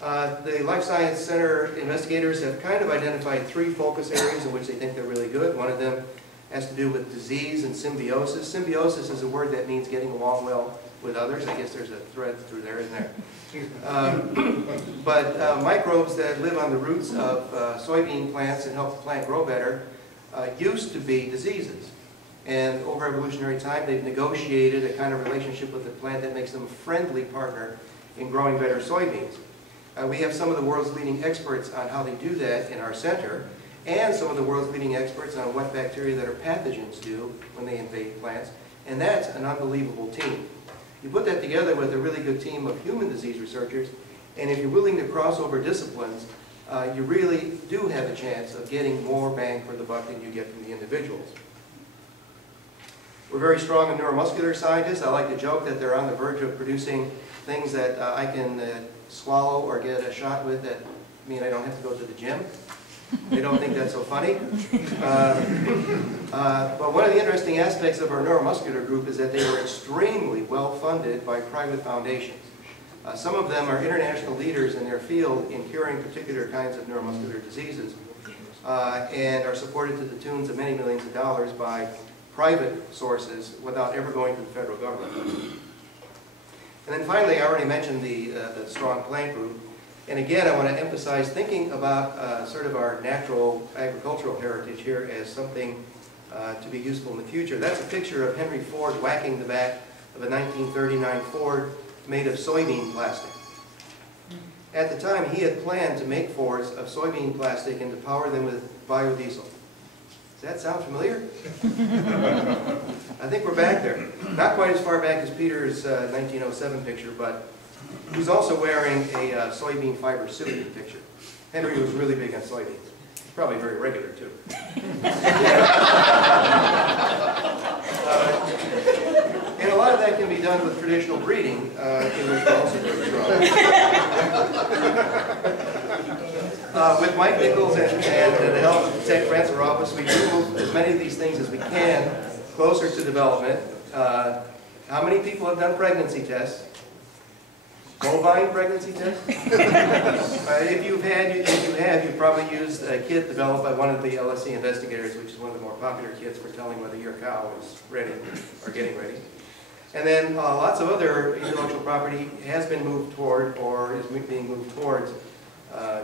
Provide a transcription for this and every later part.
The Life Science Center investigators have kind of identified 3 focus areas in which they think they're really good. One of them has to do with disease and symbiosis. Symbiosis is a word that means getting along well with others. I guess there's a thread through there, isn't there? But microbes that live on the roots of soybean plants and help the plant grow better used to be diseases. And over evolutionary time, they've negotiated a kind of relationship with the plant that makes them a friendly partner in growing better soybeans. We have some of the world's leading experts on how they do that in our center, and some of the world's leading experts on what bacteria that are pathogens do when they invade plants, and that's an unbelievable team. You put that together with a really good team of human disease researchers, and if you're willing to cross over disciplines, you really do have a chance of getting more bang for the buck than you get from the individuals. We're very strong in neuromuscular scientists. I like to joke that they're on the verge of producing things that I can swallow or get a shot with that mean I don't have to go to the gym. They don't think that's so funny. But one of the interesting aspects of our neuromuscular group is that they are extremely well funded by private foundations. Some of them are international leaders in their field in curing particular kinds of neuromuscular diseases and are supported to the tunes of many millions of dollars by private sources without ever going to the federal government. And then finally, I already mentioned the strong plant group. And again, I want to emphasize thinking about sort of our natural agricultural heritage here as something to be useful in the future. That's a picture of Henry Ford whacking the back of a 1939 Ford made of soybean plastic. At the time, he had planned to make Fords of soybean plastic and to power them with biodiesel. Does that sound familiar? I think we're back there. Not quite as far back as Peter's 1907 picture, but he's also wearing a soybean fiber suit in the picture. Henry was really big on soybeans. He's probably very regular, too. And a lot of that can be done with traditional breeding, in which we're also very strong. With Mike Nichols and the help of the Tech Transfer Office, we do move as many of these things as we can closer to development. How many people have done pregnancy tests? Bovine pregnancy tests? If you have, you've probably used a kit developed by one of the LSC investigators, which is one of the more popular kits for telling whether your cow is ready or getting ready. And then lots of other intellectual property has been moved toward or is being moved towards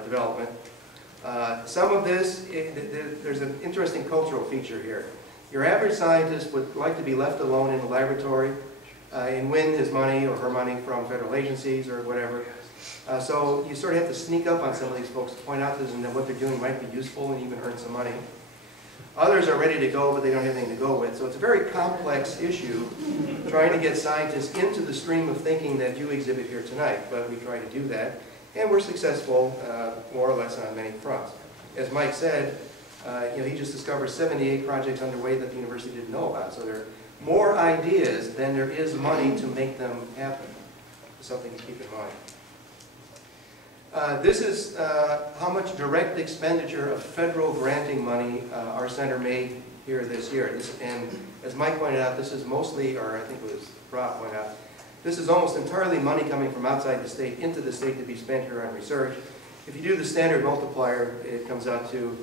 development. Some of this, there's an interesting cultural feature here. Your average scientist would like to be left alone in the laboratory and win his money or her money from federal agencies or whatever. So you sort of have to sneak up on some of these folks to point out to them that what they're doing might be useful and even earn some money. Others are ready to go, but they don't have anything to go with. So it's a very complex issue trying to get scientists into the stream of thinking that you exhibit here tonight. But we try to do that, and we're successful more or less on many fronts. As Mike said, he just discovered 78 projects underway that the university didn't know about. So there are more ideas than there is money to make them happen. Something to keep in mind. This is how much direct expenditure of federal granting money our center made here this year. And as Mike pointed out, this is mostly, or I think it was Rob pointed out, this is almost entirely money coming from outside the state into the state to be spent here on research. If you do the standard multiplier, it comes out to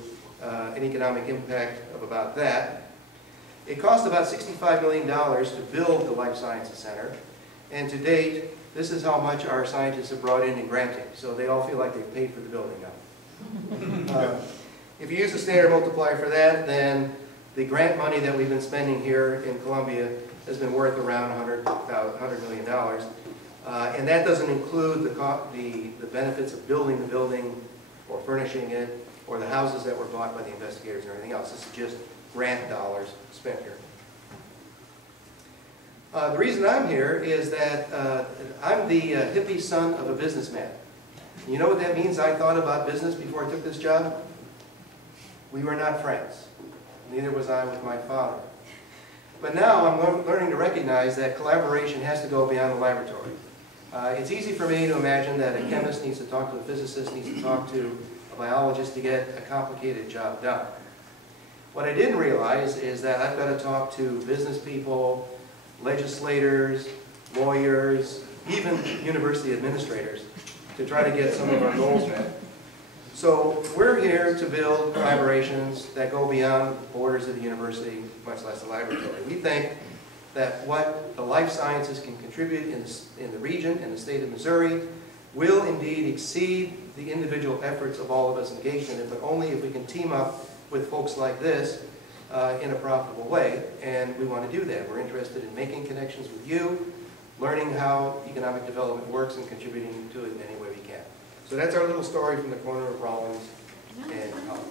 an economic impact of about that. It cost about $65 million to build the Life Sciences Center, and to date, this is how much our scientists have brought in granting, so they all feel like they've paid for the building now. If you use the standard multiplier for that, then the grant money that we've been spending here in Columbia has been worth around $100 million. And that doesn't include the benefits of building the building or furnishing it or the houses that were bought by the investigators or anything else. This is just grant dollars spent here. The reason I'm here is that I'm the hippie son of a businessman. You know what that means? I thought about business before I took this job. We were not friends. Neither was I with my father. But now I'm learning to recognize that collaboration has to go beyond the laboratory. It's easy for me to imagine that a chemist needs to talk to a physicist, needs to talk to a biologist to get a complicated job done. What I didn't realize is that I've got to talk to business people, legislators, lawyers, even university administrators to try to get some of our goals met. So we're here to build collaborations that go beyond the borders of the university, much less the laboratory. We think that what the life sciences can contribute in the region, in the state of Missouri, will indeed exceed the individual efforts of all of us engaged in it, but only if we can team up with folks like this in a profitable way, and we want to do that. We're interested in making connections with you, learning how economic development works, and contributing to it in any way we can. So that's our little story from the corner of Rawlins and College.